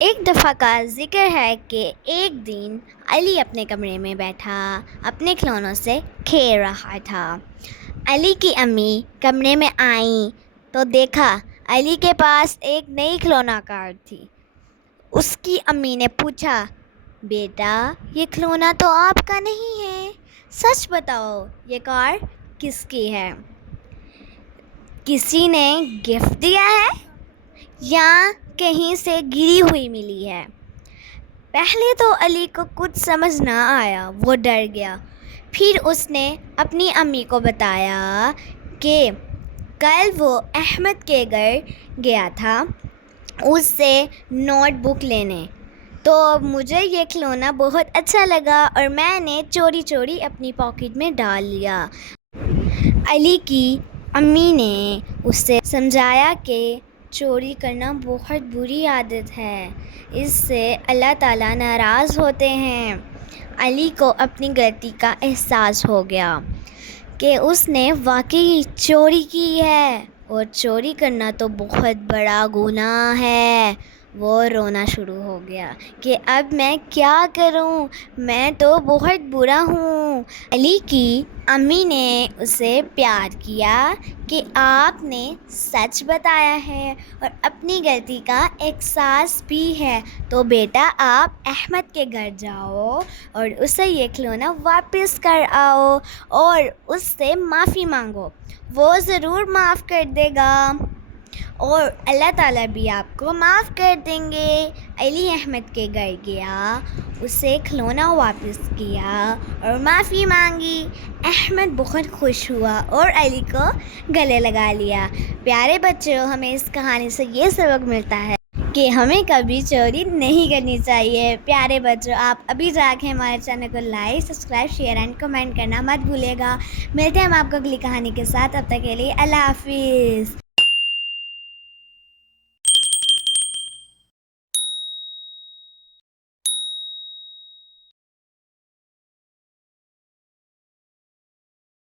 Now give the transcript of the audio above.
ایک دفعہ کا ذکر ہے کہ ایک دن علی اپنے کمرے میں بیٹھا اپنے کھلونوں سے کھیل رہا تھا۔ علی کی امی کمرے میں آئیں تو دیکھا علی کے پاس ایک نئی کھلونا کار تھی۔ اس کی امی نے پوچھا، بیٹا یہ کھلونا تو آپ کا نہیں ہے، سچ بتاؤ یہ کار کس کی ہے؟ کسی نے گفٹ دیا ہے یا کہیں سے گری ہوئی ملی ہے؟ پہلے تو علی کو کچھ سمجھ نہ آیا، وہ ڈر گیا۔ پھر اس نے اپنی امی کو بتایا کہ کل وہ احمد کے گھر گیا تھا اس سے نوٹ بک لینے، تو مجھے یہ کھلونا بہت اچھا لگا اور میں نے چوری چوری اپنی پاکٹ میں ڈال لیا۔ علی کی امی نے اسے سمجھایا کہ چوری کرنا بہت بری عادت ہے، اس سے اللہ تعالیٰ ناراض ہوتے ہیں۔ علی کو اپنی غلطی کا احساس ہو گیا کہ اس نے واقعی چوری کی ہے اور چوری کرنا تو بہت بڑا گناہ ہے۔ وہ رونا شروع ہو گیا کہ اب میں کیا کروں، میں تو بہت برا ہوں۔ علی کی امی نے اسے پیار کیا کہ آپ نے سچ بتایا ہے اور اپنی غلطی کا احساس بھی ہے، تو بیٹا آپ احمد کے گھر جاؤ اور اسے یہ کھلونا واپس کر آؤ اور اس سے معافی مانگو، وہ ضرور معاف کر دے گا اور اللہ تعالیٰ بھی آپ کو معاف کر دیں گے۔ علی احمد کے گھر گیا، اسے کھلونا واپس کیا اور معافی مانگی۔ احمد بہت خوش ہوا اور علی کو گلے لگا لیا۔ پیارے بچوں، ہمیں اس کہانی سے یہ سبق ملتا ہے کہ ہمیں کبھی چوری نہیں کرنی چاہیے۔ پیارے بچوں، آپ ابھی جا کے ہمارے چینل کو like, subscribe, share and comment کرنا مت بھولیے گا۔ ملتے ہیں ہم آپ کو اگلی کہانی کے ساتھ، اب تک کے لیے اللہ حافظ۔